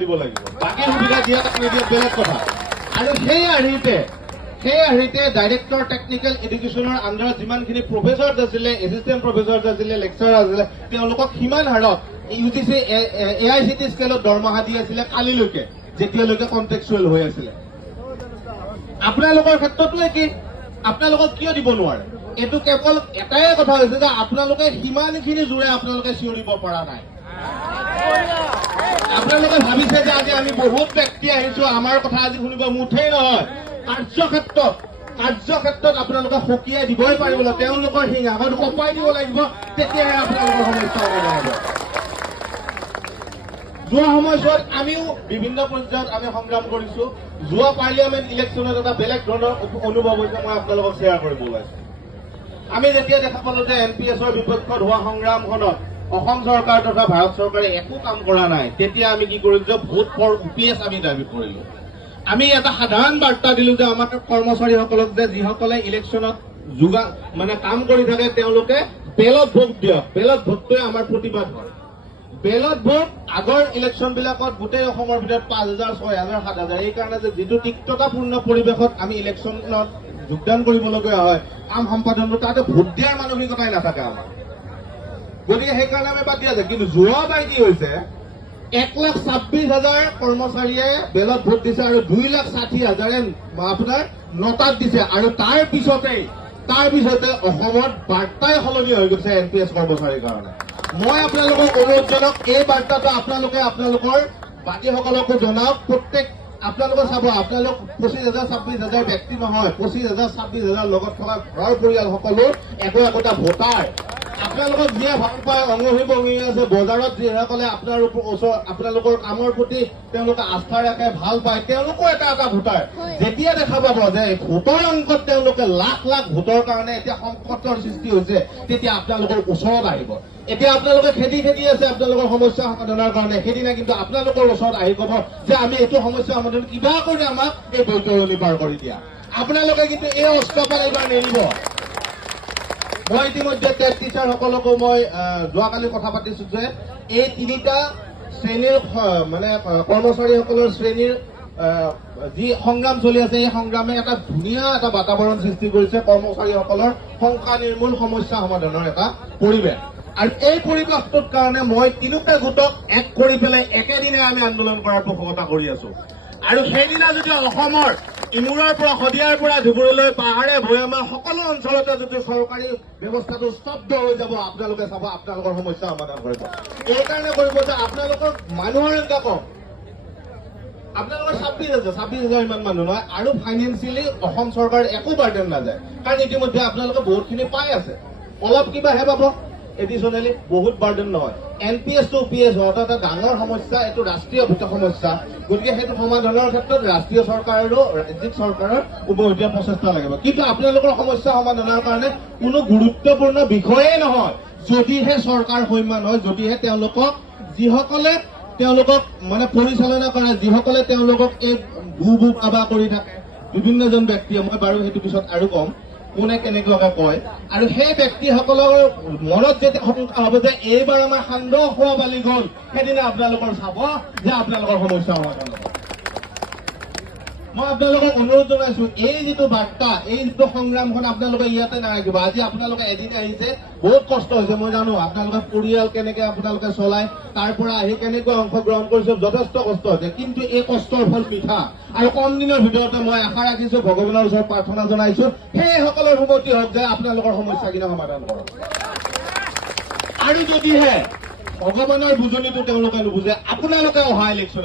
দিব লাগিব বাকি সুবিধা দিয়া নিদিয়া বেলেগ কথা আৰু সেই আৰ্হিতে ডাইৰেক্টৰ টেকনিকেল এডুকেশ্যনৰ আণ্ডাৰত যিমানখিনি প্ৰফেচাৰ আছিলে এছিষ্টেণ্ট প্ৰফেচাৰ আছিলে লেকচাৰাৰ আছিলে তেওঁলোকক সিমান হাৰত ইউজিচি AICT স্কেলত দৰমহা দি আছিলে কালিলৈকে যেতিয়ালৈকে কণ্টেক্সুৱেল হৈ আছিলে আপোনালোকৰ ক্ষেত্ৰতো একেই আপোনালোকক কিয় দিব নোৱাৰে এইটো কেৱল এটাই কথা হৈছে যে আপোনালোকে সিমানখিনি জোৰে আপোনালোকে চিঞৰিব পৰা নাই আপোনালোকে ভাবিছে যে আজি আমি বহুত ব্যক্তি আহিছো আমাৰ কথা আজি শুনিব মুঠেই নহয় কাৰ্যক্ষেত্ৰত আপোনালোকে সকীয়াই দিবই পাৰিব তেওঁলোকৰ সিংহাসন কপাই দিব লাগিব তেতিয়াহে আপোনালোকৰ সমস্যা সমাধান হ'ব যোৱা সময়ছোৱাত আমিও বিভিন্ন পৰ্যায়ত আমি সংগ্ৰাম কৰিছো যোৱা পাৰ্লিয়ামেণ্ট ইলেকশ্যনত এটা বেলেগ ধৰণৰ অনুভৱ হৈছে মই আপোনালোকক শ্বেয়াৰ কৰিব ওলাইছো আমি যেতিয়া দেখা পালো যে NPSৰ বিপক্ষত হোৱা সংগ্ৰামখনত অসম চৰকাৰ তথা ভাৰত চৰকাৰে একো কাম কৰা নাই তেতিয়া আমি কি কৰিলো যে ভোট ফৰ UPS আমি দাবী কৰিলো আমি এটা সাধাৰণ বাৰ্তা দিলো যে আমাৰ কৰ্মচাৰীসকলক যে যিসকলে ইলেকশ্যনত কাম কৰি থাকে তেওঁলোকে বেলট ভোট দিয়ক বেলট ভোটটোৱে আমাৰ প্ৰতিবাদ হয় বেলট ভোট আগৰ ইলেকশ্যনবিলাকত গোটেই অসমৰ ভিতৰত 5,000 6,000 7,000 এই কাৰণে যে যিটো তিক্ততাপূৰ্ণ পৰিৱেশত আমি ইলেকশ্যনত যোগদান কৰিবলগীয়া হয় কাম সম্পাদনটো তাতে ভোট দিয়াৰ মানসিকতাই নাথাকে আমাৰ গতিকে সেইকাৰণে আমি বাদ দিয়া যায় কিন্তু যোৱাবাৰ কি হৈছে 1,26,000 কৰ্মচাৰীয়ে বেলট ভোট দিছে আৰু 2,60,000 আপোনাৰ নটাত দিছে আৰু তাৰ পিছতে অসমত বাৰ্তাই সলনি হৈ গৈছে NPS কৰ্মচাৰীৰ কাৰণে মই আপোনালোকক অনুৰোধ জনাওক এই বাৰ্তাটো আপোনালোকে আপোনালোকৰ বাকীসকলকো জনাওক প্ৰত্যেক আপোনালোকে চাব আপোনালোক 25,000 26,000 ব্যক্তি নহয় 25,000 26,000 লগত থকা ঘৰৰ পৰিয়াল সকলো একোটা ভোটাৰ আপোনালোকক যিয়ে ভাল পায় অঙহী বঙি আছে বজাৰত যিসকলে আপোনালোকৰ কামৰ প্ৰতি তেওঁলোকে আস্থা ৰাখে ভাল পায় তেওঁলোকো এটা ভোটাৰ যেতিয়া দেখা পাব যে ভোটৰ অংকত তেওঁলোকে লাখ লাখ ভোটৰ কাৰণে এতিয়া সংকটৰ সৃষ্টি হৈছে তেতিয়া আপোনালোকৰ ওচৰত আহিব এতিয়া আপোনালোকে খেদি আছে আপোনালোকৰ সমস্যা সমাধানৰ কাৰণে সেইদিনা কিন্তু আপোনালোকৰ ওচৰত আহি ক'ব যে আমি এইটো সমস্যা সমাধান কিবা কৰি আমাক এই বৈতৰণি পাৰ কৰি দিয়া আপোনালোকে কিন্তু এই অস্ত্ৰপাত এইবাৰ নেৰিব মই ইতিমধ্যে টেট টিচাৰসকলকো মই যোৱাকালি কথা পাতিছো যে এই তিনিটা শ্ৰেণীৰ কৰ্মচাৰীসকলৰ শ্ৰেণীৰ যি সংগ্ৰাম চলি আছে এই সংগ্ৰামে এটা ধুনীয়া এটা বাতাবৰণ সৃষ্টি কৰিছে কৰ্মচাৰীসকলৰ শংকা নিৰ্মূল সমস্যা সমাধানৰ এটা পৰিৱেশ আৰু এই পৰিৱেশটোৰ কাৰণে মই তিনিটা গোটক এক কৰি পেলাই একেদিনে আমি আন্দোলন কৰাৰ পোষকতা কৰি আছো আৰু সেইদিনা যদি অসমৰ ইমূৰৰ পৰা শদিয়াৰ পৰা ধুবুৰীলৈ পাহাৰে ভৈয়ামে সকলো অঞ্চলতে যদি চৰকাৰী ব্যৱস্থাটো স্তব্ধ হৈ যাব আপোনালোকে চাব আপোনালোকৰ সমস্যা সমাধান কৰিব এইকাৰণে কৰিব যে আপোনালোকৰ মানুহৰ সংখ্যা কম আপোনালোকৰ 26,000 ইমান মানুহ নহয় আৰু ফাইনেন্সিয়েলি অসম চৰকাৰে একো বাৰ্ডেন নাযায় কাৰণ ইতিমধ্যে আপোনালোকে বহুতখিনি পাই আছে অলপ কিবাহে পাব এডিশ্যনেলি বহুত বাৰ্ডেন নহয় NPS to UPS হোৱাটো এটা ডাঙৰ সমস্যা এইটো ৰাষ্ট্ৰীয় ভিত্তিক সমস্যা গতিকে সেইটো সমাধানৰ ক্ষেত্ৰত ৰাষ্ট্ৰীয় চৰকাৰ আৰু ৰাজ্যিক চৰকাৰৰ উভয়তীয়া প্ৰচেষ্টা লাগিব কিন্তু আপোনালোকৰ সমস্যা সমাধানৰ কাৰণে কোনো গুৰুত্বপূৰ্ণ বিষয়েই নহয় যদিহে চৰকাৰ সৈমান হয় যদিহে যিসকলে তেওঁলোকক পৰিচালনা কৰে যিসকলে তেওঁলোকক এই ভূ কাবা কৰি থাকে বিভিন্নজন ব্যক্তিয়ে মই বাৰু সেইটো পিছত আৰু কম কোনে কেনেকুৱাকে কয় আৰু সেই ব্যক্তিসকলৰ মনত যেতিয়া শংকা হ'ব যে এইবাৰ আমাৰ সান্দহ খোৱা বালি গ'ল সেইদিনা আপোনালোকৰ চাব যে আপোনালোকৰ সমস্যা সমাধান হ'ব মই আপোনালোকক অনুৰোধ জনাইছো এই যিটো বাৰ্তা এই যিটো সংগ্ৰামখন আপোনালোকে ইয়াতে নাৰাখিব আজি আপোনালোকে এদিন আহিছে বহুত কষ্ট হৈছে মই জানো আপোনালোকে পৰিয়াল কেনেকে আপোনালোকে চলায় তাৰ পৰা আহি কেনেকৈ অংশগ্ৰহণ কৰিছে যথেষ্ট কষ্ট হৈছে কিন্তু এই কষ্টৰ ফল মিঠা আৰু কম দিনৰ ভিতৰতে মই আশা ৰাখিছো ভগৱানৰ ওচৰত প্ৰাৰ্থনা জনাইছো সেইসকলৰ উন্নতি হওক যে আপোনালোকৰ সমস্যাখিনি সমাধান কৰক আৰু যদিহে ভগৱানৰ বুজনিটো তেওঁলোকে নুবুজে আপোনালোকে অহা ইলেকশ্যনত